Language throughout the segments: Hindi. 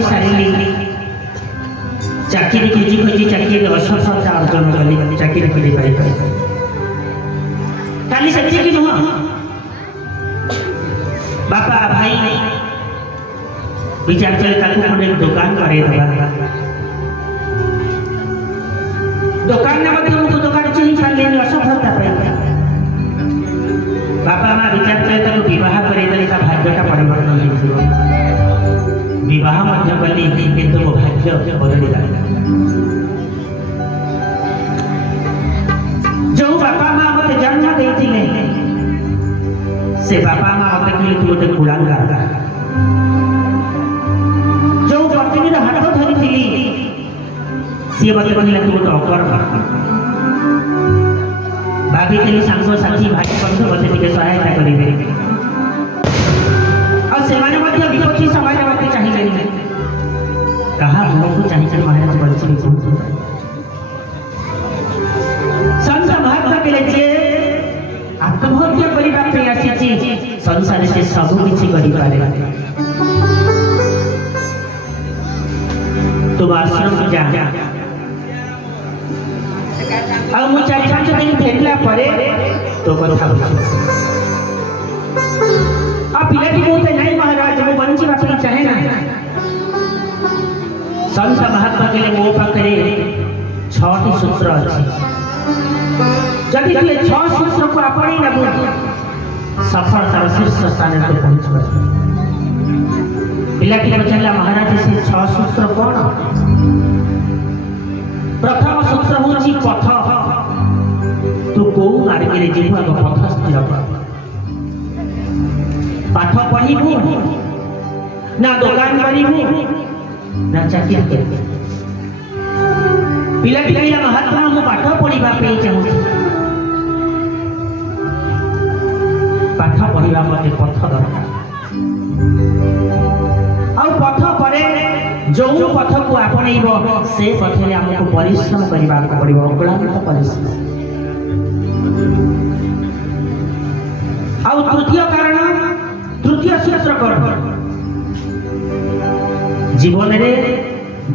पढ़ी सारी चाकरी खोजी खोजी चाकरी असफलता अर्जन कली चाकरी खोजी पाई खाली से नुह बापा भाई विचार चले खंडे दुकान करे दुकान दुकान चेंज कर असफलता पाई बापा माँ विचार चले विवाह करे भाग्यटा परिवर्तन विवाह कली किंतु मो भाग्य बदल जो बापा माँ मत जन्म देते से बापा माँ मत कहले तू गोटे कुलांगार जो पत्नी हाथ धरी सी मत कहले तू गोटे अकर्म भाभी तेरी सांग साथी भाई बंधु मत टिके सहायता करेंगे और सेमाने मध्य विपक्षी समाज मत चाहिए कहा हमको चाहिए महाराज बंसी संत महात्मा के लिए आत्महत्या करबा पे आसी संसार से सब किछि करि पारे तुम आश्रम जा आ मु 4-5 दिन फेरला परे तो कथा आ पिलाटी बोलते नहीं महाराज वो बंची बात चाहे ना संत महात्मा के लिए मो पाखरे 6टी सूत्र अछि जदि ये 6 सूत्र को आपणी नबु सफलतार शीर्ष स्थान पर पहुंचबा पिलाटी पचारला महाराज से 6 सूत्र कौन प्रथम सूत्र होची पथ तू को मार्ग रे जीवा को पथ स्थिर कर पाठ पढ़िबू ना दुकान करिबू ना चाकरी करिबू पिला पिला महात्मा मु पाठ पढ़िबा पे चाहू पाठ पढ़िबा मते पथ दरकार और पथ परे जो पथ को आपणैब से पथरे हमको परिश्रम करबा पड़िबो अक्लांत परिश्रम और तृतीय कारण तृतीय सूत्र कर जीवन रे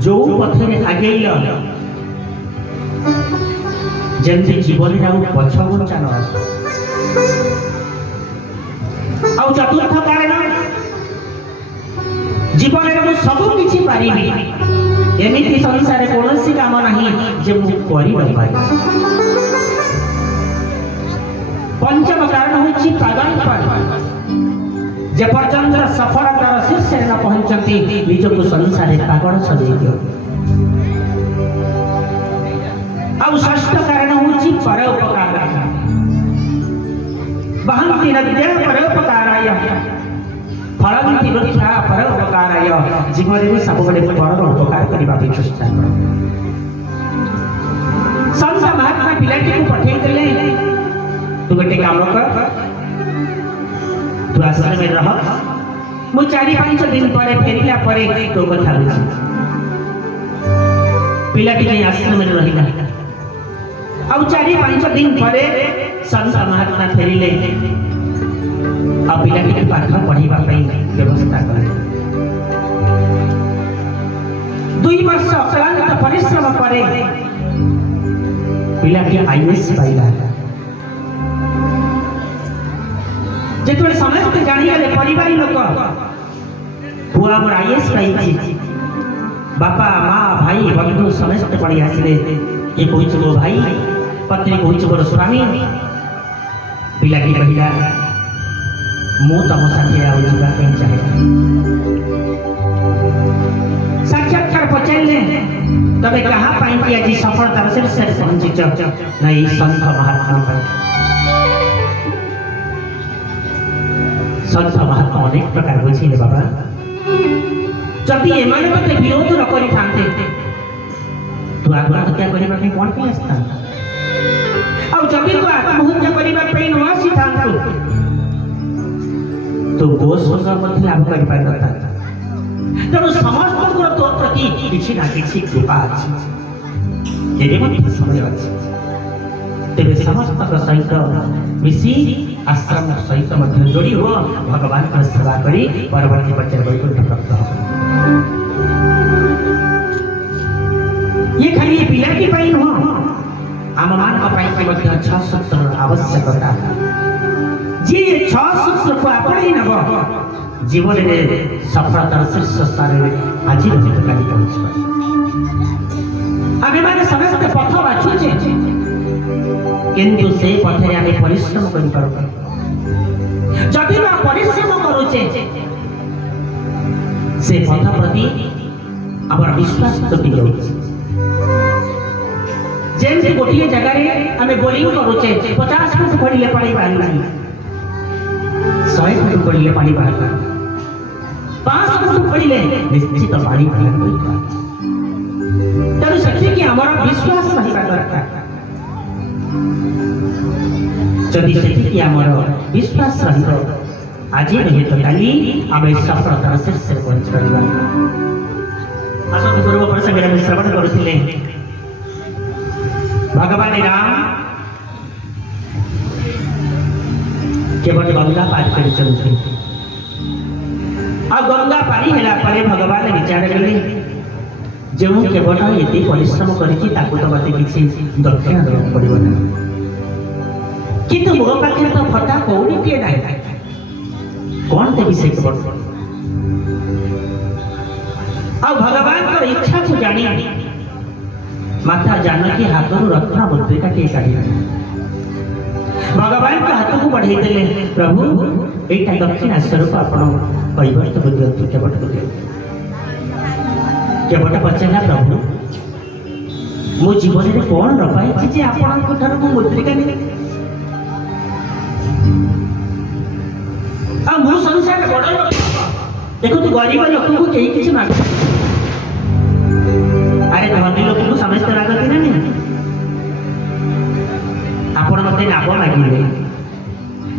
जो पथरे आगेइल जेमति जीवन रे पछ घुंचा न और चतुर्थ कारण जीवन में सब किछि पारिबी एमिति संसार कोनोसी काम नाही जे मु करि पारि पंचम कारण होछि पागलपन जे पर्यंत सफलतार शीर्ष न पहुंचती निजको संसार पागल सजै दियो और षष्ठ कारण होछि परोपकार वहन्ति नद्या परोपकाराय फलन्ति वृक्षा परोपकाराय जीवन में सब बड़े पर उपकार करबा के चेष्टा करो संत महात्मा पिलाटी को पठेई देले तू गोटे काम कर तू आश्रम में रह मु 4-5 दिन पर फेरिला परे तो कथा बुझी पिलाटी के आश्रम में रहिला अब 4-5 दिन पर संत महात्मा फेरिले आ पिलाटी के पाठ पढ़िबा पई व्यवस्था करे 2 वर्ष अक्लांत परिश्रम करे पिलाटी आईएएस पाइला जेतोले समस्त जानियाले परिवार लोक हुआ हमर आईएएस पाइछि बापा माँ भाई बंधु समस्त पढ़ी आसिले ये कहिछु गो भाई पत्नी कहिछु गो स्वामी पिलाटी कहिला मु तम साथे आ जीवा पे चाहे साक्षात्कार पचैले तबे कहा पाई कि आज सफलता शीर्ष से पहुंची नहीं संत महात्मा पर संत महात्मा अनेक प्रकार बुझिले बाबा जदि एमाने मते विरोध न करि थांते तू आत्महत्या करिबा के कोन के आस्था और जदि तू आत्महत्या करिबा पे न आसी थांतो तो दोष मध्य लाभ कर पाता तेणु समस्त तो प्रति किसी ना किसी कृपा अच्छी ये मत समय अच्छी तेरे समस्त सहित मिसी आश्रम सहित मध्य जोड़ी हो भगवान का सेवा करी परवर्ती बच्चे वैकुंठ प्राप्त हो। ये खाली पिलाटी पाई नुह आम मान छह सूत्र आवश्यकता जी छह सूत्र को आपणे नब जीवन में सफलतार शीर्ष स्थान में आज रहित पहुंच आगे मैंने समस्त पथ बाछुचे किंतु से पथे आम परिश्रम कर जदि परिश्रम करुचे से पथ प्रति आम विश्वास तुटी जाऊँ जेमती गोटे जगह आम बोलिंग करुचे 50 फुट पड़े पानी बाहर 100 फुट पड़े पानी बाहर 500 फुट पड़े निश्चित पानी बाहर तेणु से आमर विश्वास रहा दरकार जदि से आमर विश्वास आज नुहे तो काली आम सफलतार शीर्ष पहुंच पार्बा पूर्व प्रसंग में श्रवण करुले भगवान राम केवल गंगा पार कर गंगा पारी है भगवान विचार कले जो केवल ये परिश्रम करती तो मत किसी दक्षिण देवाक पड़ो ना किंतु मो पाखे तो फटा कौड़ी किए ना कौन देवी से केवल भगवान इच्छा को जानी माता जानकी हाथ रत्न मुद्रिका टे काढ़ भगवान को हाथ को बढ़े देले प्रभु यहाँ दक्षिणा स्वरूप आपण कैवट को दिंतु केवट को दिंतु केवट पचारा प्रभु मो जीवन में कौन न पाई आपण मुद्रिका नहीं मो संसार बड़ देखो तू गरीब लोक को कहीं किसी मांग अरे धनी लोक को समस्त लागती ना नहीं आपण मत नाम मागिले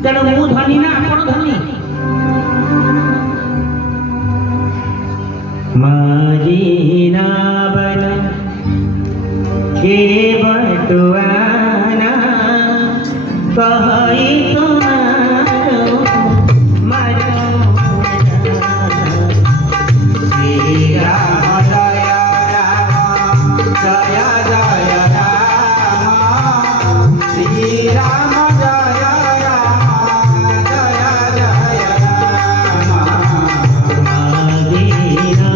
तेणु मु धनी ना आपण धनी मागिना बन के बटुआना कहि तुम्हारो मरो श्री राम जय जय राम श्री राम जय राम जय जय राम मागिना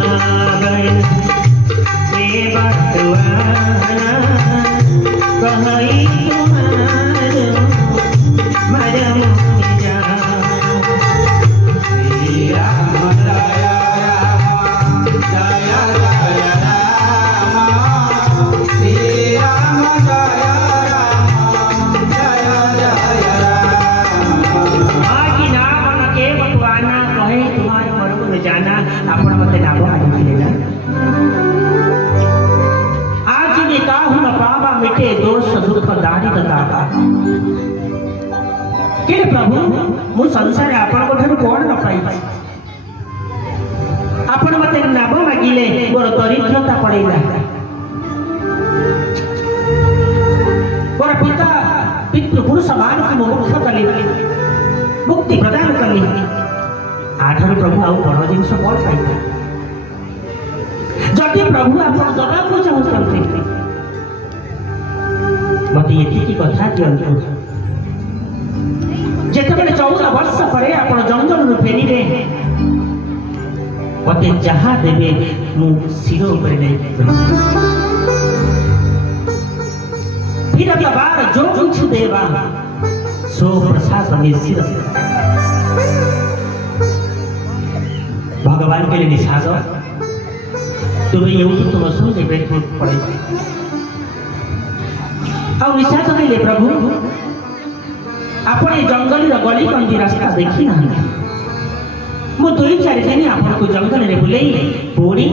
बन के बटुआना कहि तुम्हारो मरम श्री राम जय राम जय जय राम श्री राम जय राम जय जय राम आगिना मन के बटुआना कहे तुम्हारे मरम में जाना आपण मते नाम मागिले ना आज ने काहू न पावा मिटे दोष दुख दारिद दाता के प्रभु मु संसार आपण को ठारू कोन न पाई आपण मते नाम मागिले मोर दरिद्रता पड़ेला मोर पिता पितृ पुरुष मान को मोक्ष कली मुक्ति प्रदान कली आठार प्रभु आउ बड़ जिनस कौन पाई जदि प्रभु आपण दबाक चाहते मत ये कथा दिंतु जिते 14 वर्ष पर आप जंगल फेरी मत जहाँ देवे मु शिर फिर बार जो कुछ देवा सो प्रसाद निश्चित भगवान के लिए निषाद तुम्हें ये तुम सुन पड़े और निषाद कहले प्रभु आपण जंगल गली कंदी रास्ता देखी ना मु 2-4 दिन आपको जंगल में बुले पुणी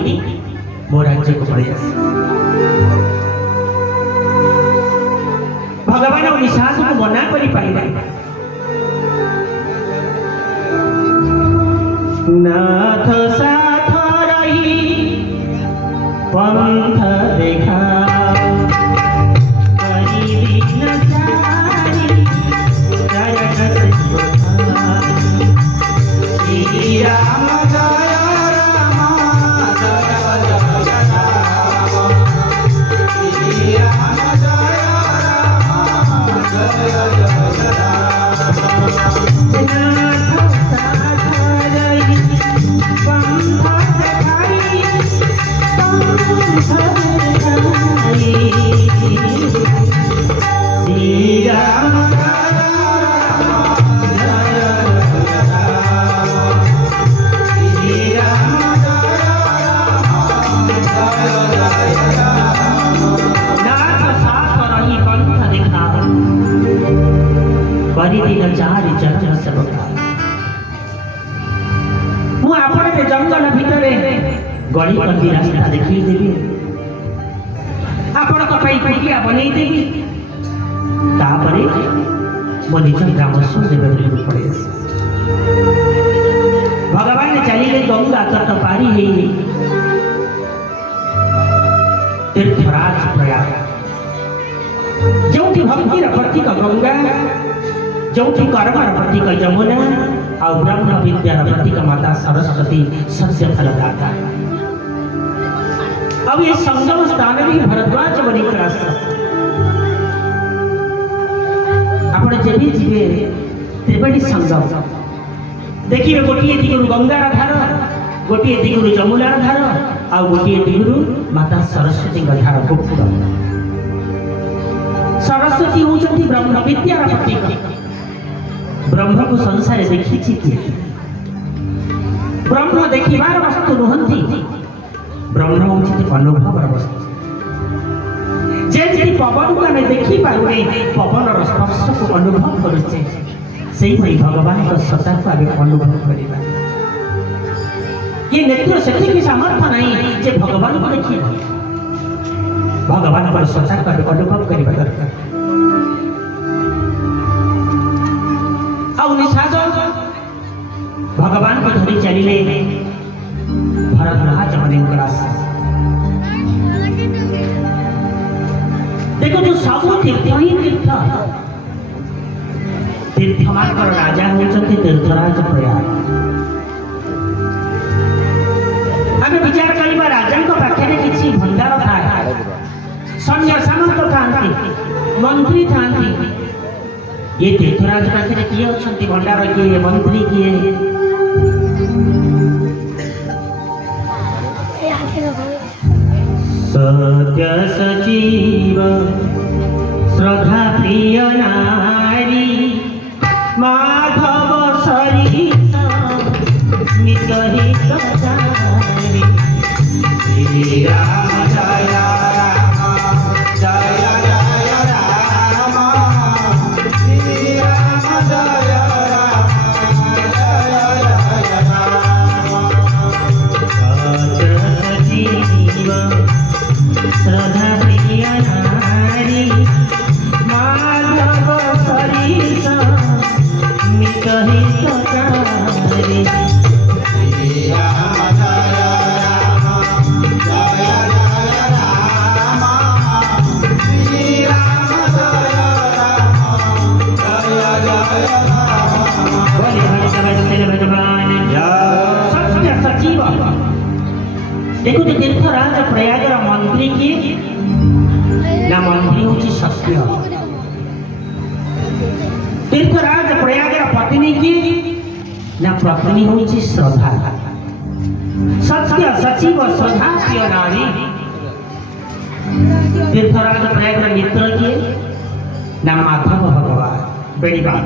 मो राज्य को पड़े भगवान और निषाद को मना करी पाइबा नाथ साथ रही पंथ देखा राम जय राम जय जय राम बाटे जंगल भितरे गली कंदी रास्ता देखी देवी आपण को पई कुटिया बनै देवी तापरे मो निज ग्राम सुंदर पड़े भगवान चलिए गंगा तट पारी है तीर्थराज प्रयाग जो भक्तिर प्रतीक गंगा जो कर्मर प्रतीक यमुना और ब्रह्म विद्यार प्रतीक माता सरस्वती सत्य फलदाता। अब ये संगम स्थान भी भरद्वाज बनी क्रस आपण जेबी जीवे त्रिवेणी संगम देखिए गोटे दिगुरु गंगार धार गोटे दिगुरु यमुनार धार आ गोटे दिगुरु माता सरस्वती धार गोपुर। सरस्वती होती ब्रह्म विद्यार प्रतीक ब्रह्म को संसार देखी किए ब्रह्म देखिबार वस्तु नुहंती ब्रह्म होती अनुभव वस्तु जे पवन को आम देखी पारे पवन स्पर्श को अनुभव करुचे से भगवान का सत्ता को आगे अनुभव करवा ये नेत्र से सामर्थ्य नहीं जे भगवान को देखिए भगवान पर सत्ता को आगे अनुभव करवा दरकार। निषाद भगवान को धरी चलिले भरद्वाज बने देखो जो सब तीर्थ ही तीर्थ तीर्थमात्र राजा होती तीर्थराज प्रयाग आम विचार करवा राजा पाखे किसी भंडार था सैन्य सामंत था मंत्री था ये तीर्थराज पाखे किए अच्छा भंडार किए मंत्री किए सत्य सचिव श्रद्धा प्रिय नारी माधव सरित मितहित चारी श्री राम जय राम जय जय राम श्री राम जय राम जय जय राम सजीव श्रद्धा प्रिय नारी माधव सरित मितहित चारी श्री राम जय राम जय जय राम श्री राम जय राम जय जय राम बोले हरि भगवान सत्य सचिव देखो जो तीर्थराज प्रयागर मंत्री की ना मंत्री होची सत्य तीर्थराज प्रयागर पत्नी की ना पत्नी होची श्रद्धा सत्य सचिव श्रद्धा प्रिय नारी तीर्थराज प्रयागर मित्र की ना माधव भगवान बेड़ी बात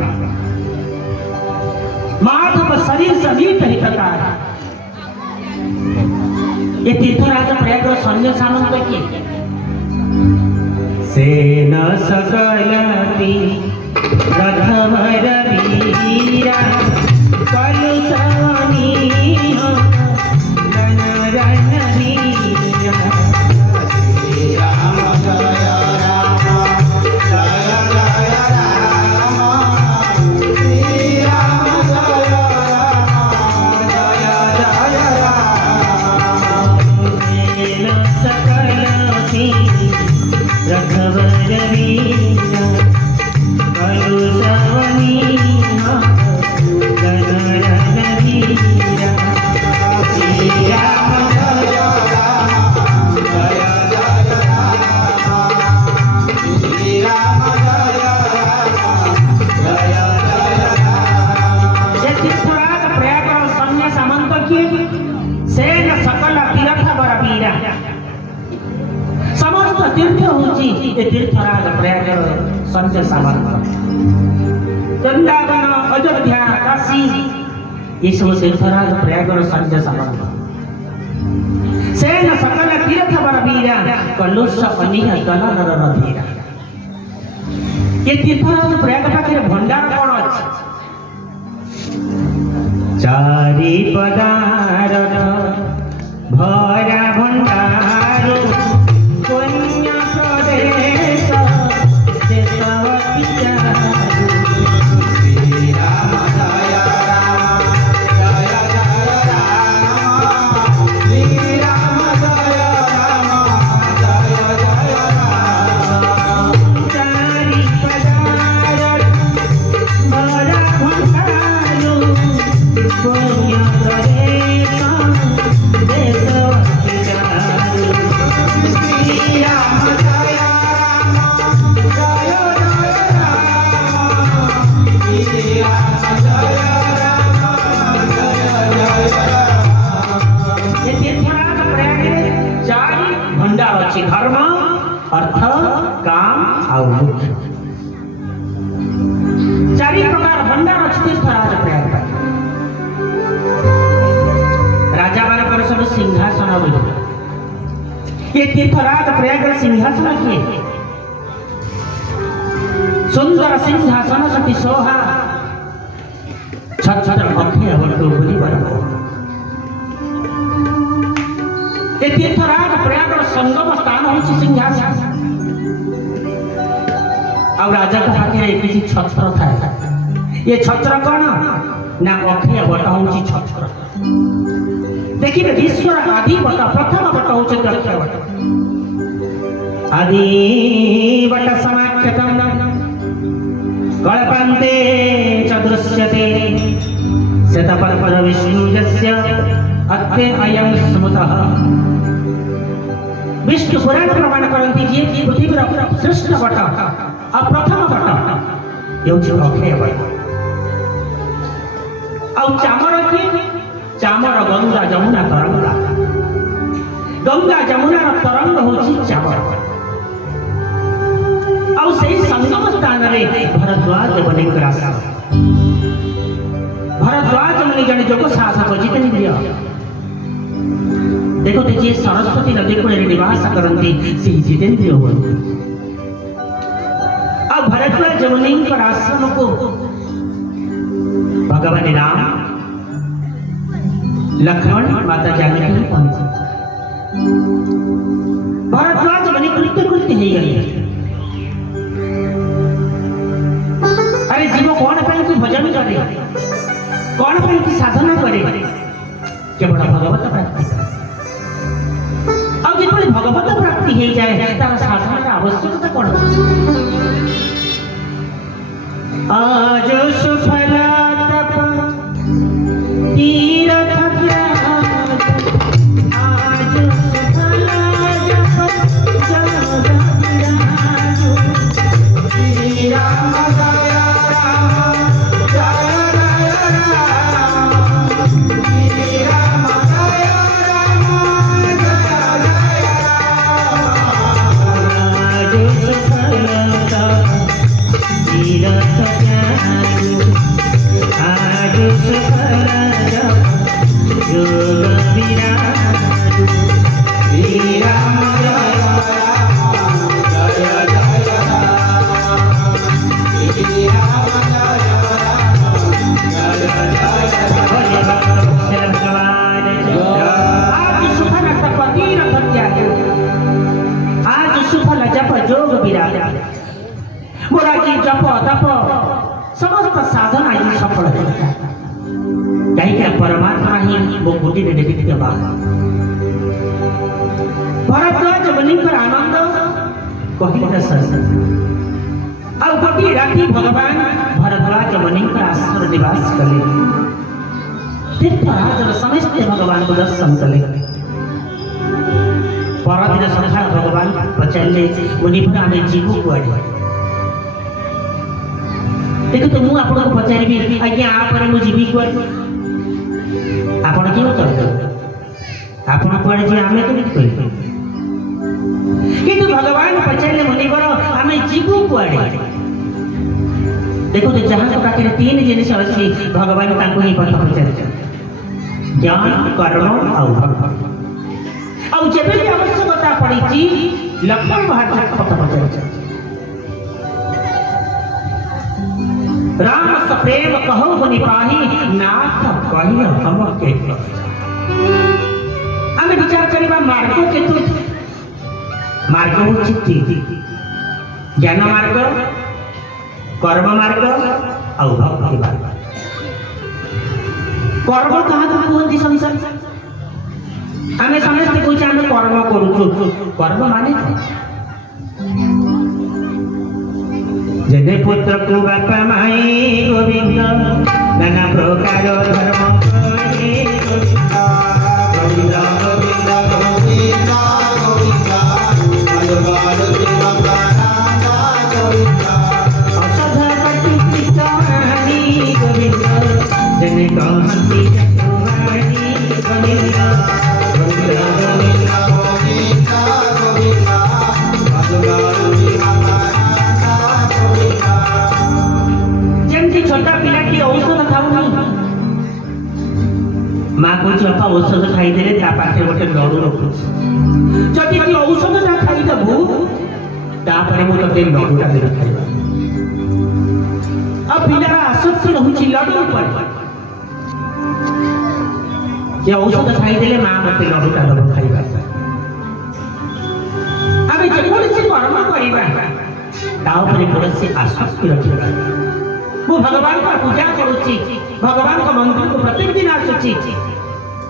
माधव शरीर समीप हितकार ये तीर्थराज प्रयाग सैन्य सामंत किए सेन सकलती रथवर वीरा कलुषनी श्री राम जय राम जय जय राम श्री राम जय राम जय जय राम सकलती रघुवर वीरा कलुषनी गणरन वीरा श्री राम जय राम जय जय राम श्री राम जय राम जय जय राम ये तीर्थराज प्रयाग सैन्य सामंत किए सेन सकल तीर्थ बर वीरा समस्त तीर्थ होची ये तीर्थराज प्रयाग सैन्य सामंत वृंदावन अयोध्या काशी ये सब तीर्थराज प्रयाग सैन्य सामंत सेन सकल तीर्थ बर वीरा कलुष अनिह दलन रधीरा ये तीर्थराज प्रयाग पाखे भंडार कौन अच्छे चारि पदार भरा भंडारो कन्या प्रदेश देशवती चारु। श्री राम जय राम जय जय राम श्री राम जय राम जय जय राम। चारि पदार भरा भंडारो कन्या प्रदेश देशवती चारु। श्री राम जय राम जय जय राम श्री राम जय राम जय जय राम। ये तीर्थराज प्रयागरे चारि भंडार अच्छी धर्म अर्थ काम और मोक्ष चारि प्रकार भंडार अच्छी तीर्थराज प्रयाग राजा मानकर सब सिंहासन बोले ये तीर्थराज प्रयाग सिंहासन किए सुंदर सिंहासन सती सोहा छत छत अक्षय बंटू बोली बराबर ये तीर्थराज प्रयाग संगम स्थान होची सिंहासन और राजा का पाखे किसी छत्र था ये छत्र कौन ना अक्षय बट होची छत्र देखिए विश्वर आदि बट प्रथम बट होची अक्षय बट आदि बट समाख्यतम कल्पन्ते च दृश्यते शतपल्पद विष्णुजस्य अत्ते अयं स्मृतः। विष्णु पुराण प्रमाण करती जे पृथ्वीर श्रेष्ठ बट आ प्रथम बट हेउछि अक्षय बट आ चामर कि चामर गंगा जमुना तरंगा गंगा जमुनार तरंग होछि चामर आ सेही संगम स्थान रे भरद्वाज बनिकर आश्रम भरद्वाज मुनि जने जोग साधक जितेंद्रिय देखो जी सरस्वती नदी कूल निवास करती से जितेंद्रिय हुए अब भरद्वाज मुनि आश्रम को भगवान राम लक्ष्मण माता जानकी पहुंचे भरद्वाज मुनि कृत्य कृत्य ही गए अरे जीव कौन पाई की भजन करे कौन पाई की साधना करे केवल भगवत प्राप्ति अब जितने भगवत प्राप्ति हो जाए तार साधना आवश्यकता कौन आज सुफल तप तीर्थ त्याग आज सुफल जप जग विराज श्री राम जय राम जय जय राम श्री राम जय राम जय जय आज सुफल तप तीर्थ त्याग आज सुफल जप योग विराज श्री राम जय राम जय जय राम श्री राम जय राम जय जय राम। आज सुफल तप तीर्थ त्याग आज सुफल जप योग विराज मोरा की जप तप समस्त साधना ही सफल है कहीं परमात्मा ही वो गोटी ने देखी के बाद भरद्वाज मुनि पर आनंद कहित सर अब गोटी राति भगवान भरद्वाज मुनि पर आश्रम निवास कले तीर्थराज समस्त भगवान को दर्शन कले परदिन सकाळ भगवान पचारे मुनि पर आम जीव कुआड़े देखो तो मु आपको पचारि आज्ञा आप जीवी कुआड़े आपण कि उत्तर आपण कुआड़े जी आमे केमिति कहि किंतु भगवान पचारे मुनिवर आमे जीवु कुआड़े देखो तो जहां तो पाखे तीन जिनिस अछि भगवान तांको ही पथ पचारे ज्ञान कर्म और भक्ति और जब भी आवश्यकता पड़ी लक्ष्मण महाराज पथ पचारे राम सप्रेम कहो गुनि पाही नाथ कहियो हम के आम आम विचार करवा मार्ग केतु मार्ग होची ज्ञान मार्ग कर्म मार्ग और भक्ति मार्ग कर्म कहाँ कहते संसार आम समस्ते कहे आम कर्म करूँ कर्म माने जने पुत्र को बापा माई गोविंद नाना प्रकार धर्म गोविंद गोविंद गोविंद गोविंद भगवान गोविंद असध पति कहानी गोविंद जने कहती जगवानी गोविंद गोविंद गोविंद गोविंद गोविंद भगवान जमती छोटा पिला की औषध खाऊनी माँ को बापा औषध खाईदेले पाखे गोटे लड़ू रखुଛି जदि तू औषधटा खाईदेबू तापर मु तते लड़ूटा देवी खाइबा आ पिलार आसक्ति रहुछि लड्डू पर जे औषध खाईदेले माँ मते लड्डूटा दब खाइबा आमे जेकोसी कर्म करिबा ताऊपर कोनसी आसक्ति रखिबा मु भगवान का पूजा करुछि भगवान का मंदिर को प्रत्येक दिन आसुछि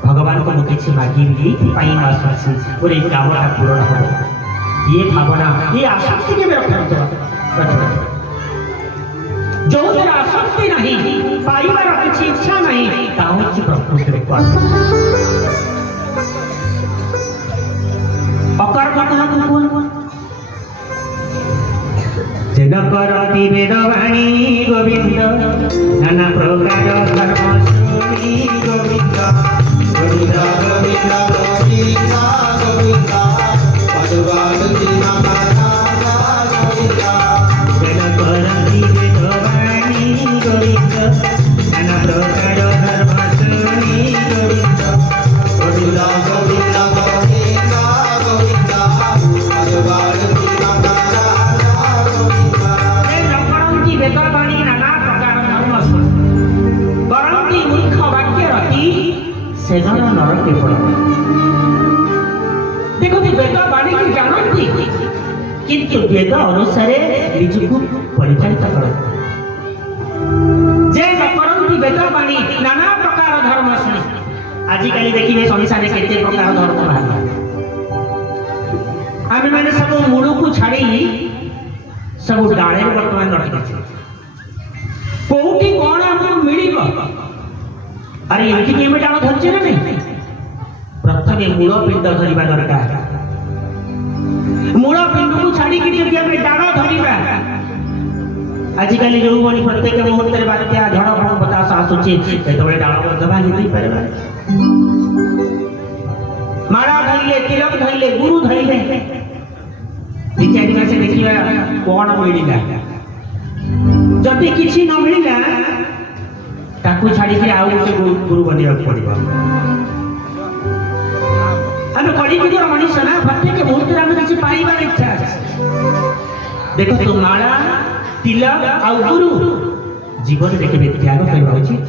भगवान को मुझे किसी मांगी भी पाई ना आसुछि और एक कामना पूर्ण हो ये भावना ये आसक्ति के मेरा रखा जो तेरा आसक्ति नहीं पाइबार किसी इच्छा नहीं ताहुछि प्रकृति रे अकर्म कहाँ कोन जन करती वेदवाणी गोविंद नाना प्रकार धर्म सुनी गोविंद गोविंद गोविंद गोविंद गोविंद भगवान गोविंद जन करती वेदवाणी गोविंद नाना प्रकार धर्म सुनी गोविंद गोविंद गोविंद गोविंद गोविंद भगवान वेदवाणी नाना प्रकार धर्म करती मूर्ख वाक्य रति से नरके पड़े देखो वेदवाणी की जानती किंतु वेद अनुसार निजको परिचालित करते जे करती वेदवाणी नाना प्रकार धर्म शुणी आजिकल देखिए संसार केते प्रकार धर्म बाहर आम मैंने सब मूल को छाड़ी सब डाले बर्तमान रखी कोठी कौन हमको मिलिब अरे एमती केमे डाल धरछे ना नहीं प्रथमे मूल पिंड धरिबा दरकार मूल पिंड को छाड़ी कि जब हम डाल धरिबा आजिकल जो बनी प्रत्येक मुहूर्त रे बात्या झड़ भड़ बतास आसुची एतबे डाल दबा हिति परबा माला धइले तिलक धइले गुरु धइले विचार से देखिए कौन मिलला जदि किसी न मिलला ताकू छाड़ी के आउ गोटे गुरु बनिया पड़िबा हमें कड़ी की मनुष्य ना प्रत्येक मुहूर्त में किसी पाइबार इच्छा देखो तो माला तिलक आउ गुरु जीवन देखिए त्याग करवा उचित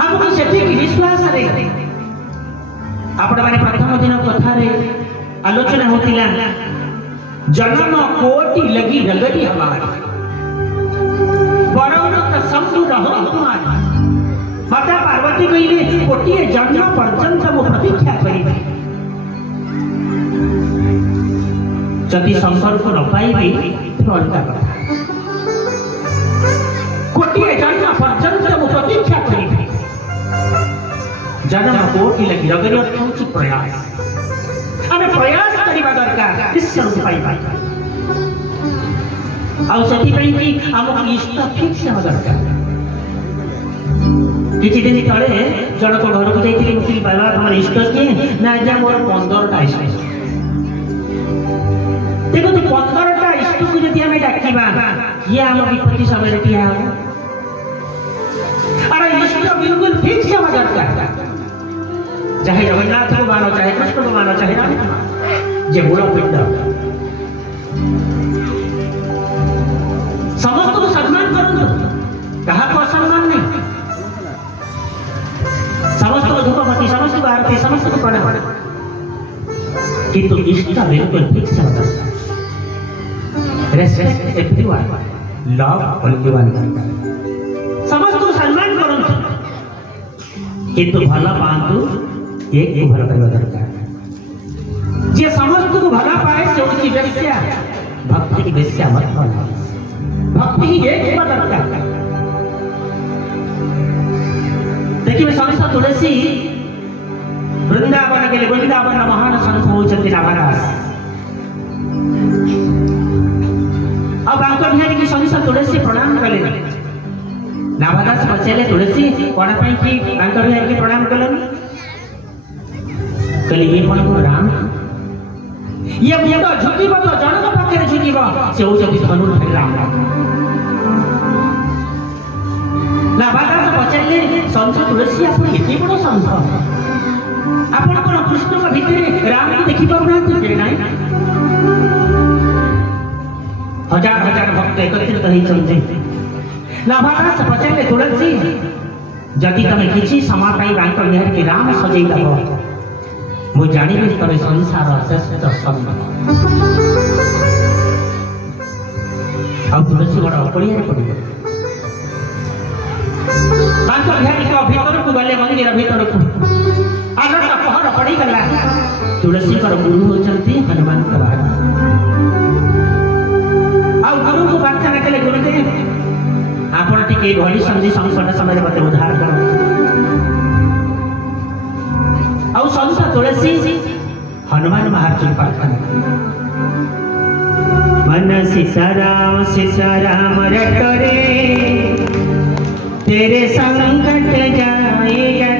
हमको सेठी विश्वास रे आपण माने प्रथम दिन कथा रे आलोचना होतिला जन्म कोटि लगी रगड़ी हमारी बरौनक शंभु रहो तुम्हारी माता पार्वती कहले कोटि जन्म पर्यंत मो प्रतीक्षा करिबे जदि संपर्क न पाइबे तो अलग कथा कोटि जन्म पर्यंत मो प्रतीक्षा करिबे जन्म कोटि लगी रगड़ी होछि प्रयास आमे प्रयास करिबा दरकार ईश्वर पाइबा आउ सती कि हमको इष्ट फिक्स हेबा दरकार किछि दिन तळे जनक घर को जाइथिली मुकिल बाबा हमर इष्ट के ना जा मोर 15 टा इष्ट देखो तो 15 टा इष्ट को यदि हमें डाकिबा ये हम विपत्ति समय किया अरे इष्ट बिल्कुल फिक्स हेबा दरकार चाहे जगन्नाथ को मानो चाहे कृष्ण को मानो चाहे राम को मानो जे मूल पिंड समस्त को सम्मान करूँ कहा को असम्मान नहीं समस्त को भक्ति समस्त को प्रणाम किंतु इष्टा बिल्कुल ठीक से बता रेस्पेक्ट एवरीवन लव एवरीवन समस्त को सम्मान करंतु किंतु भला पांतु एक को भला पाइबा दरकार जे समस्त को भला पाए से उनकी वेश्या भक्ति की वेश्या मत बना भक्ति ही एक होगा दरकार देखिए संत तुलसी वृंदावन के लिए वृंदावन महान संत होचंती नाभादास अब बांकर बिहारी की संत तुलसी प्रणाम कले नाभादास पचारे तुलसी कौन पाई की बांकर बिहारी के प्रणाम कलन कली ये मन को राम ये मुंड झुकिब तो जनक पाखे झुकिब से होचंती धनु राम नाभादास पचारे संत तुलसी आप एते बड़ संत आपण कोन कृष्ण के भीतर राम को देखि पाउना के नाही हजार हजार भक्त एकत्रित होई चलते नाभादास पचारे तुलसी जदि तमे किछि समय पाई बांकर बिहारी के राम सजई दबो मु जानिबे तमे संसार श्रेष्ठ संत आ तुलसी बड़ अपड़िया रे पड़ी बांकर बिहारी के भीतर को गले मंदिर भीतर को आगर का पहर पड़ी गला तुलसी कर गुरु होचंती हनुमान के बात आ गुरु को प्रार्थना कले गुरुदेव आपण टिके घड़ी संधि संकट समय मते उद्धार करो आ संत तुलसी हनुमान महाराज प्रार्थना मन सीताराम रट रे तेरे संकट जाएगा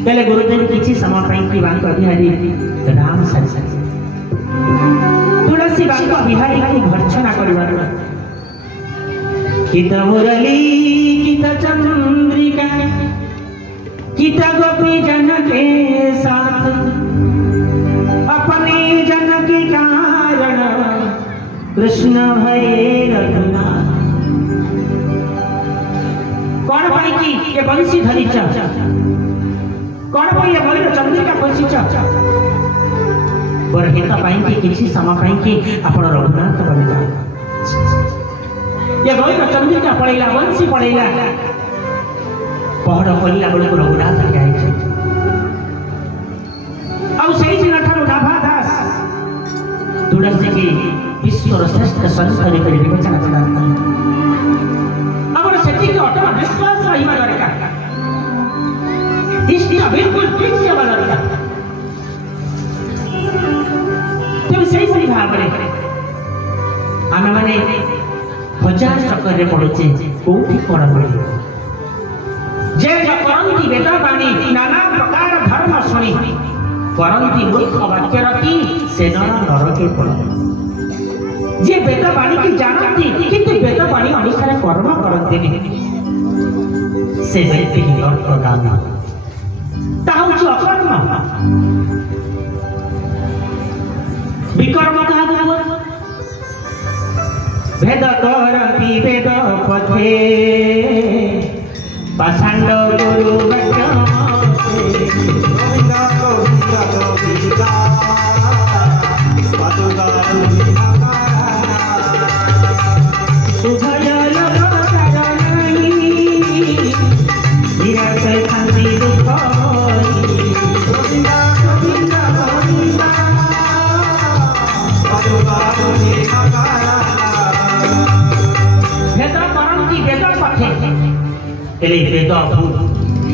पहले गुरुदेव किसी समय पाई की बांकर बिहारी राम सत्संग तुलसी बांकर बिहारी को भर्त्सना करिवार कित मुरली कित चंद्रिका कित गोपी जन के साथ अपने जन के कारण कृष्ण भय रघुनाथ कौन पाई की ये बंसी धरी कौन पाई ये बलिर चंद्रिका बंसी पर हित पाई की किसी समय पाई की आपण रघुनाथ बन जा ये बलिर चंद्रिका पड़ेला बंसी पड़ेला पहड़ पड़ेला बड़े को रघुनाथ जाय छै अब सही दिन ठारो नाभादास तुलसी की विश्वर श्रेष्ठ संत रे विवेचना करता अब सेठी के ऑटो विश्वास रही दरकार इसलिए बिल्कुल ठीक से वाला दरकार तो सही भाव में आमे माने हजार चक्कर रे पड़ुचे कोठी कोन पड़ी जे करंती वेद बाणी नाना प्रकार धर्म सुनी करंती मूर्ख वाक्य रखी से नरके पड़ जे वेद बाणी की जानती किंतु वेद बाणी अनुसार कर्म करते नहीं से व्यक्ति की नरकगामी ताहुच अकर्म विकर्म कहा भेद करती वेद पथे पाषांड गुरु वचन वेद भूल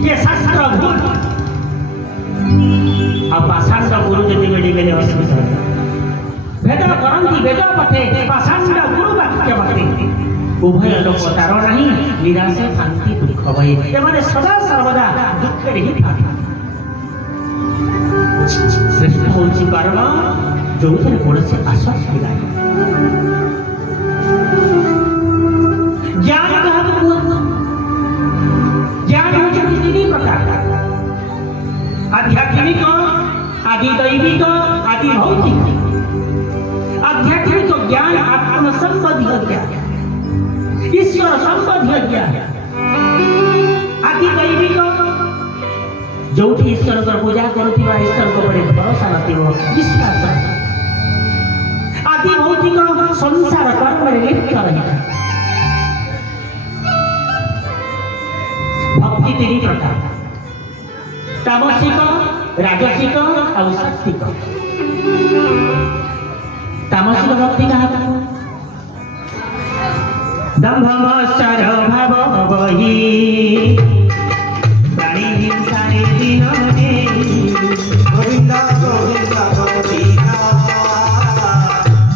ये शास्त्र भूल आ पाषाण गुरु जदि मिलगले असुविधा भेद करती वेद पठे पाषाण गुरु वाक्य मते उभय लोक तार नहीं निराश शांति दुख भय एमाने सदा सर्वदा दुख ही थाके श्रेष्ठ होची कर्म जो कौन आश्वास मिला ज्ञान ज्ञान होती तीन प्रकार आध्यात्मिक आदि दैविक आदि भौतिक आध्यात्मिक ज्ञान आत्म संबंधी ज्ञान ईश्वर संबंधी ज्ञान आदि दैविक जो ईश्वर को पूजा करुवा ईश्वर को भरोसा नथिबो विश्वास आदि भौतिक संसार कर्म लिप्त रही भक्ति तीन प्रकार तामसिक राजसिक और सात्विक तामसिक भक्ति कहा दंभ मत्सर भाव बही प्राणी हिंसा दिन गोविंदा गोविंदा गोविंदा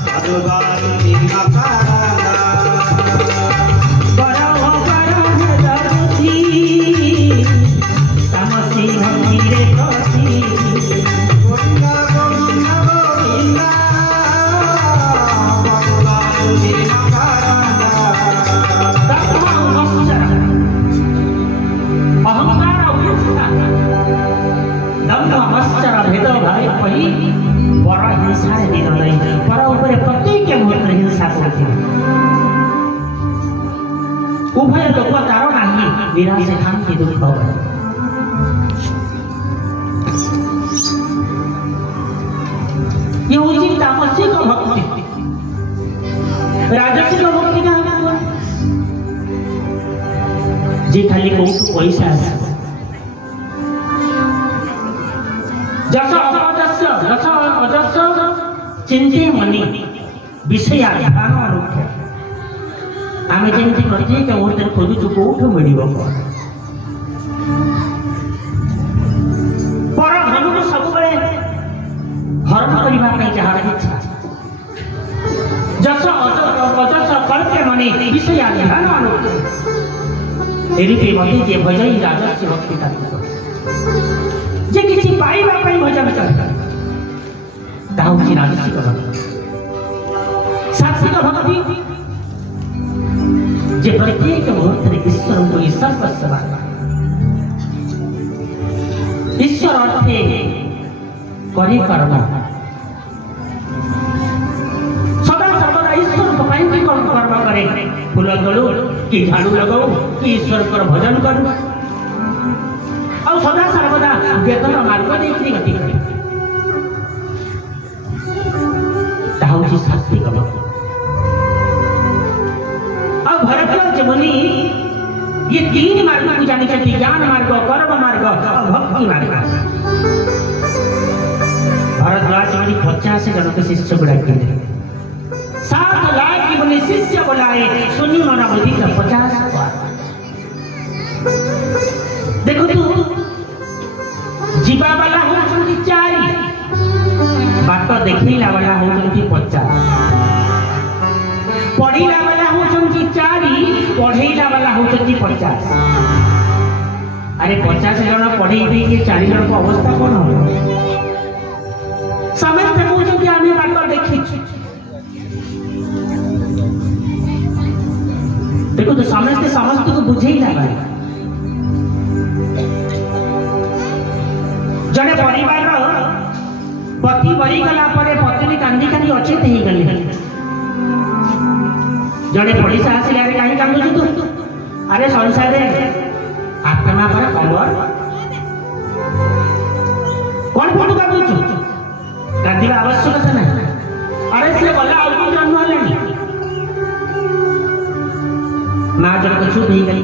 मधुबानी मकारा उभय लोक तार नहीं निराश शांति दुख ये होची तामसिक भक्ति राजसिक भक्ति का जी खाली को पैसा जस अजस चिंते मनी विषय ध्यान अनुख्य आम जमी प्रत्येक मुहूर्त खोजुचु कौट मिल पर धन को सब हरण करने जार इच्छा जस अजस कर्त्य मनी विषय ध्यान अनुख्य एरिपे मते जे भजई राजस्य भक्ति जे किसी पाइबा भजन कर ताहुची राजसिक भक्ति सात्विक भक्ति जे प्रत्येक मुहूर्त ईश्वर को सर्वस्व ईश्वर अर्थे करे कर्म सदा सर्वदा ईश्वर को पाई कर्म करे फूल तोड़ू कि झाड़ू लगाऊ कि ईश्वर को भजन करू और सदा सर्वदा वेदन मार्ग देखी गति करे ताहुची सात्विक भक्ति भरत मुनि ये तीन मार्ग को जानी चाहिए ज्ञान मार्ग कर्म मार्ग और भक्ति मार्ग भरद्वाज मुनि 50 जन के शिष्य को डाके 7 लाख की मुनि शिष्य बुलाए सुनी मना बुद्धि का 50 देखो तू जीवा वाला हो 4 बाट देखिला वाला हो 50 पढ़िला वाला होचंती 4 पढ़ेला वाला होचंती 50 अरे 50 जन पढ़े के 4 जन को अवस्था कौन हो समस्त कहते आम बाट देखी देखो तो समस्त समस्त को बुझेला जड़े परिवार पति मरी गला पत्नी कांदी कांदी अचेत हो गले जड़े पड़ीसा आसिले अरे कहीं कांदुछु तू अरे संसार आत्मा पर कमर कौन फोटो कांदुछु कांदिबा आवश्यकता नहीं अरे से गला आउ जन्म हलानी मां जन को चुप ही गई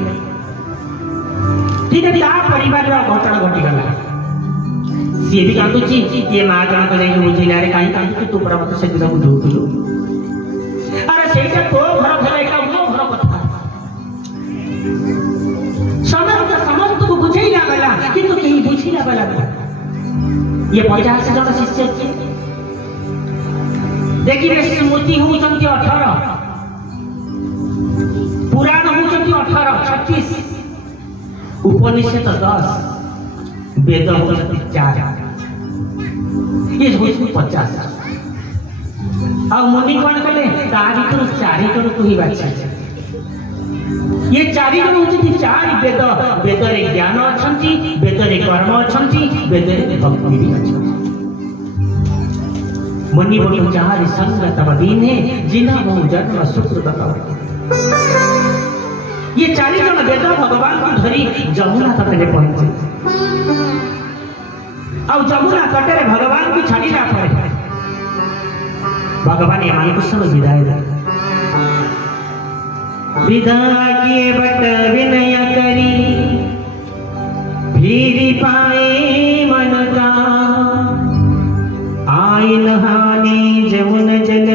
ठीक है ता परिवार रा घटना घटी गला सी भी कांदुची ये मां जन को जाई बुझिला अरे कहीं कांदुछु तू पर मत से दिन बुझौतुलु अरे सेटा तो घर भले का वो घर कथा समस्त बुझिला वाला ये 50 जन शिष्य किए देखिए स्मृति होउछन्ति 18 पुराण होउछन्ति 18 36 उपनिषद 10 वेद होउछन्ति 4 ये होउछन्ति 50 और मुनि कौन कले तारी तो चारि जन को ही बाछा ये चारि जन होउछन्ति 4 वेद वेद रे ज्ञान अछन्ति वेद रे कर्म अछन्ति वेद रे भक्ति भी अछन्ति मुनि बोलो चारि संग तब दीने जिना बहु जन्म शुक्र बताओ ये चारि जन वेद भगवान को धरी जमुना तटरे पहुंचे और जमुना तटरे भगवान को छाड़ीला पड़े भगवान यमान को सब विदाई दे विदा किए बट विनय करी फिर पाए मन का आई नहाने जमुन जल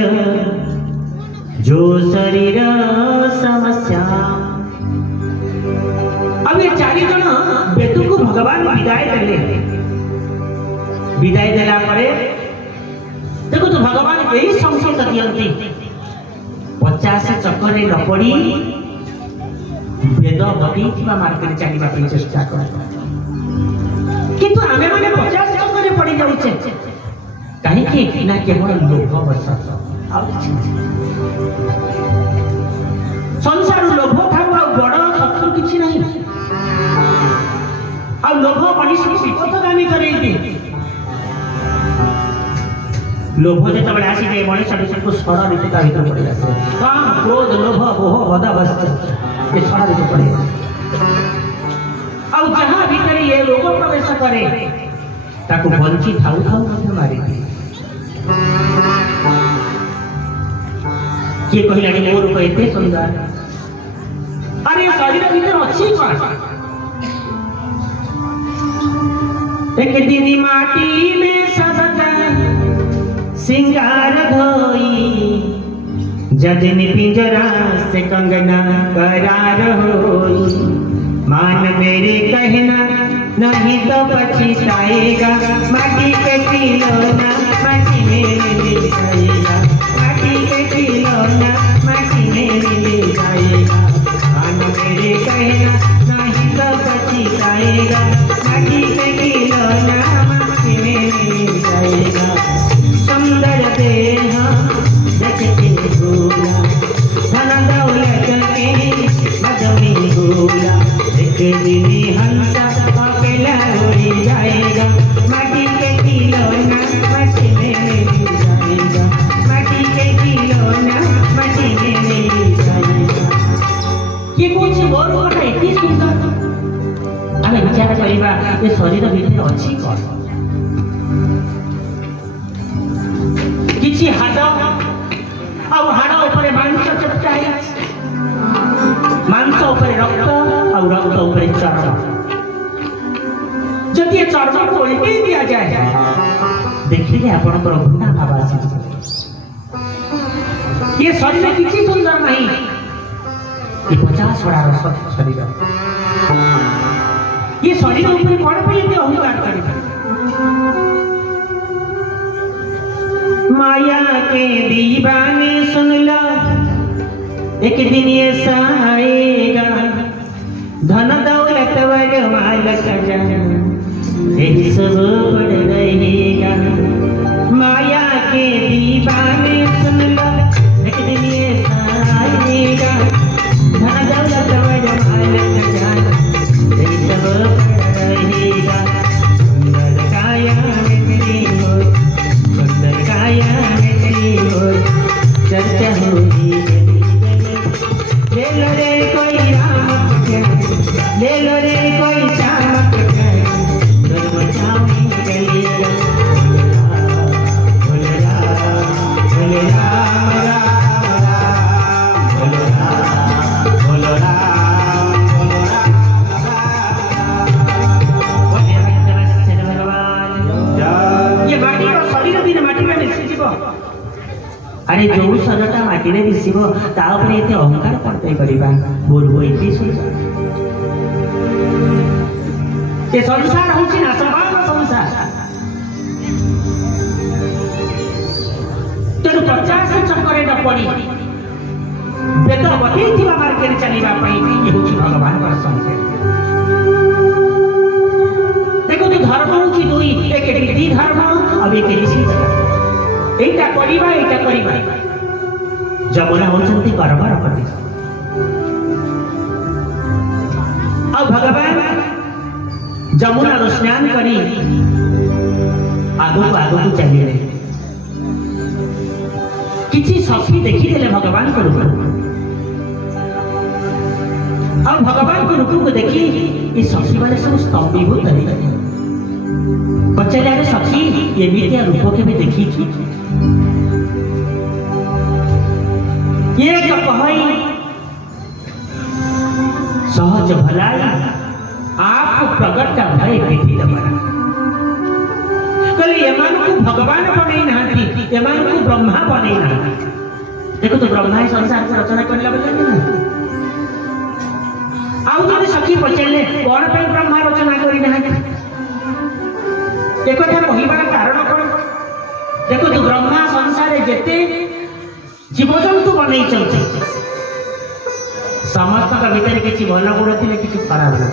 जो शरीर समस्या अब ये चारि जन बेतु को भगवान विदाई देले विदाई देला परे देखो तो भगवान यही संकेत दियंती 50 चक्कर न पड़ी वेद गति किबा मार्ग चलवा चेष्टा कर किंतु आमे माने 50 चक्कर पड़ी जाउछे कहीं ना केवल लोभ बस संसार लोभ था बड़ शत्रु किसी नहीं आ लोभ मनुष्य को विपदगामी करे लोभ जो आसी जाए मनुष्य को षड़ ऋतु का भीतर पड़ जाए काम क्रोध लोभ मोह बदावस्थ ये षड़ ऋतु पड़े और जहाँ भीतर ये लोग प्रवेश करे ताकू बंची थाऊ थाऊ मध्य मारी दिए किए कहला कि मोर को एते सुंदर अरे शरीर भीतर अच्छी कौन एक दिन माटी में सबका सिंगार धोई जदिन पिंजरा से कंगना करार होई मान मेरे कहना नहीं तो पछताएगा माटी के खिलौना माटी में मिल जाएगा माटी के खिलौना माटी में मिल जाएगा मान मेरे कहना नहीं तो पछताएगा माटी के खिलौना माटी में मिल जाएगा सुंदर देह देखते भूला धन दौलत के मदमी भूला एक दिन हंसा अकेला उड़ जाएगा माटी के खिलौना माटी में मिल जाएगा माटी के खिलौना माटी में मिल जाएगा ये कुछ मोर कोटा इतनी सुंदर आमे विचार करिबा ये शरीर भीतर अछि कोन किछि हाड और हाड ऊपर मांस चपटा है मांस ऊपर रक्त और रक्त ऊपर चर्म जदि चर्म को उल्टे दिया जाए देखिए आपण घृणा भाव आसी ये शरीर किछि सुंदर नहीं ये 50 बड़ा रस शरीर ये शरीर ऊपर कौन पे ये अहंकार करे माया के दीवाने सुन लो एक दिन ऐसा आएगा धन दौलत वर माल खजाना यही सब बढ़ रहेगा माया के दीवाने सुन लो एक दिन ऐसा आएगा धन दौलत वर माल खजाना यही सब बढ़ रहेगा सुंदर काया में तेरी हो सुंदर काया में तेरी हो चर्चा होगी ले लो रे कोई राम ले लो रे कोई श्याम धर्म छावी गली बोले राम बोले राम बोलो राम बोलो राम बोलो राम ये माटी और शरीर दिन माटी में मिल जीव अरे जो शरीरटा माटी में मिसिबो ता ऊपर एते अहंकार करते करिबा बोलबो एते सुन ये संसार होची ना समान संसार तेणु 50 चक्कर न पड़ी वेद बतई मार्ग चलवा ये हूँ भगवान संकेत। देखो तो धर्म हूँ दुई एक विधि धर्म और एक ऋषि धर्म एटा करवा जमुना होती बारंबार पति आ भगवान जमुना स्नान करी आगो को चलिए किसी सखी देखीदे भगवान को रूप और भगवान को रूप को देखी ये सखी मैंने सब स्तंभीभूत पचारे अरे सखी एमती रूप के देखी ये कही सहज भलाई आपको प्रगट भय विधि दमना कहले एमान को भगवान बने नाती एमान को ब्रह्मा बने ना। देखो तो ब्रह्मा संसार को रचना करला बोले आउ जने सखी पचले कोन पे ब्रह्मा रचना करी ना देखो था कहिबार कारण कोन। देखो तो ब्रह्मा संसार जेते जीवजंतु बनै चलते समस्त का भीतर किसी भल गुण थी किसी खराब गुण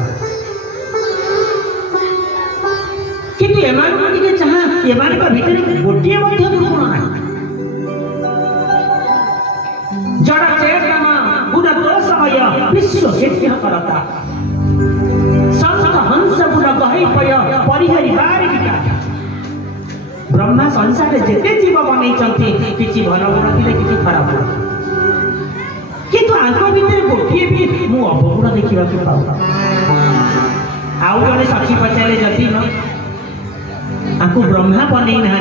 किंतु एमान को टिके चाहा एमान का भीतर गोटिए मध्य गुण ना जड़ चेतना गुण दोषमय विश्व यज्ञ करता संत हंस गुण गहै पय परिहरि बारिका ब्रह्मा संसार जेते जीव बनै चलते किसी भल गुण थी किसी खराब गुण किंतु आंख भीतर गोटे भी मु अवगुण देखा पाऊ आउ जने सखी पचारे जदि न आपको ब्रह्मा बन ना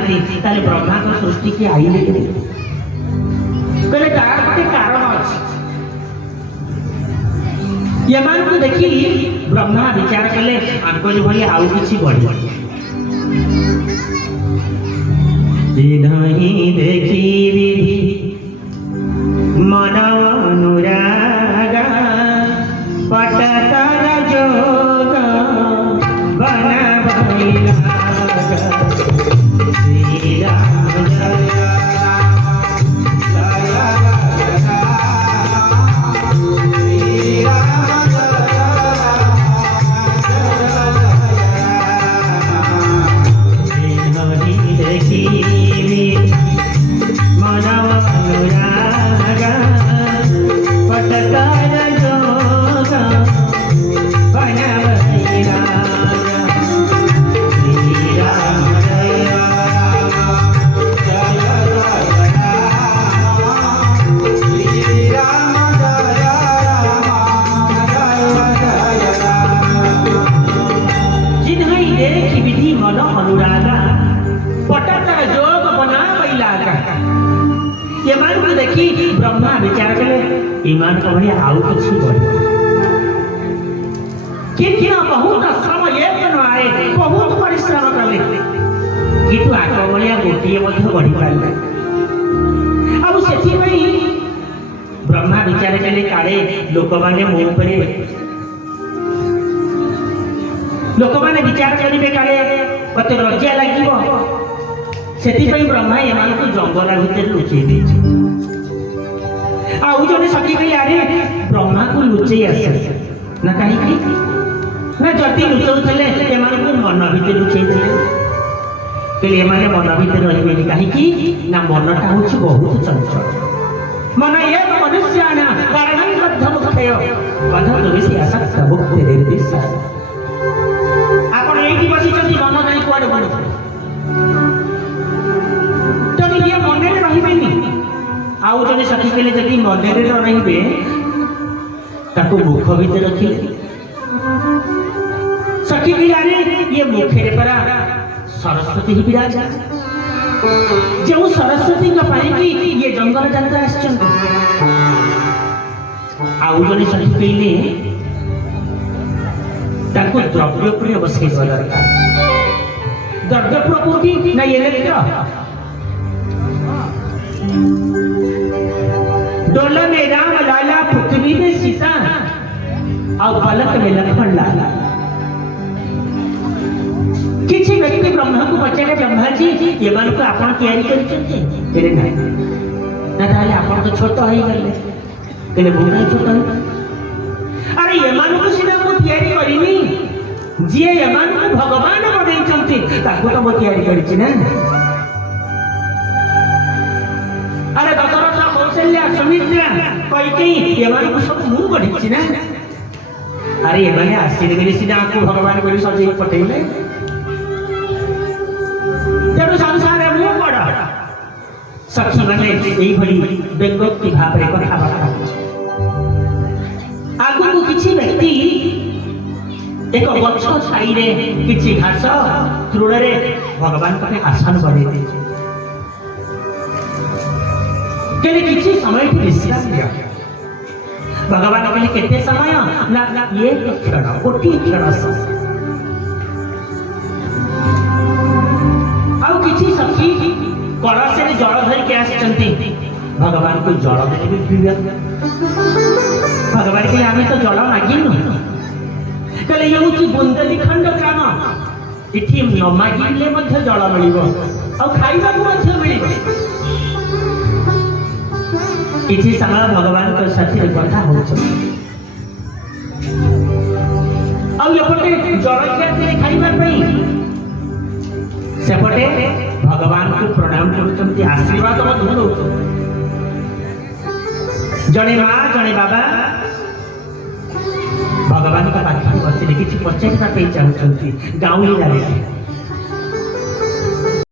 ब्रह्मा को सृष्टि की आईले कहले तार गोटे कारण अच्छी एमान को देखी ब्रह्मा विचार कले आंकज भली आउ किछि बढ़ी दिनहि देखी विधि मन अनुराग पटतर जोग बन श्री राम जय ब्रह्मा विचार कले ईमान का भली आउ किछि बढ़ी कि बहुत श्रम एक न आए बहुत परिश्रम कले किंतु आग भलिया गोटे मध्य बढ़ी पारे अब से ब्रह्मा विचार कले काले लोक माने मो उपरे लोक माने विचार करिबे काले मते लज्जा लागिबो सेति ब्रह्मा एमान को जंगल भीतर लुचेई देछि आउ जने सखी कही अरे ब्रह्मा को लुचेई आसे ना कहीं ना जति लुचौले एमान को मन भीतर लुचेई देले एमाने मन भीतर रहिबे कहीं ना मनटा होछि बहुत चंचल मन एक मनुष्याना कारणं बद्ध मुक्तय बद्ध दुविसी आसक्त मुक्ति निर्दिश आपण एठी बसी चंदी मन नाही कुआडे बणी तो ये मन रे रहिबेनी आउ जने सखी केले जदि मन रे रहिबे ताको मुख भीतर रखिले सखी भी अरे ये मुखेरे परा सरस्वती ही विराजा जो सरस्वती का पाई की ये जंगल जाता आश्चर्य आउ जने सखी केले ताको द्रव्य प्रिय बसे दरकार द्रव्य प्रकृति ना ये लेत्र डोला में राम लाला पृथ्वी में सीता और बालक में लक्ष्मण लाला किसी व्यक्ति ब्रह्मा को पचारे ब्रह्मा जी ये मान को आपण तैयारी करछन्ते तेरे ना ना ताले आपण तो छोट होई गले तेरे बुढ़ा छोट अरे ये मान को सिना को तैयारी करिनी जे ये मान को भगवान बनै छन्ते ताको तो म तैयारी करछि ना अरे दशरथ कौशल्या सुमित्रा कैकेयी ये मान को सब मु गढिछि ना अरे ये माने आसीने बेले सिना को भगवान को सजै पठैले तेणु संसार मु बड़ सखी मैंने यही व्यक्ति भाव में कथबार्ता आगु को किसी व्यक्ति एक गछ छाई रे किसी घास तृण रे भगवान का आसन बने केले किसी समय विश्राम दिया भगवान कहले केते समय ना ये क्षण कोटि क्षण आउ किसी सखी कलश रे जल धरिक आसचंती भगवान को जल देबे पीबे भगवान के आमे तो जल मागिनु कहले ये होची बुंदेली खंड ग्राम इठी न मागिले मध्य जल मिलिबो आ खाइबा को मध्य मिलिबो किछि समय भगवान को साथी कथा होछ आ यपटे जल के खाइबा पई सेपटे भगवान को प्रणाम करते आशीर्वाद जड़े माँ जड़े बाबा भगवान का पाखे बस किसी पचार चाहते गाँव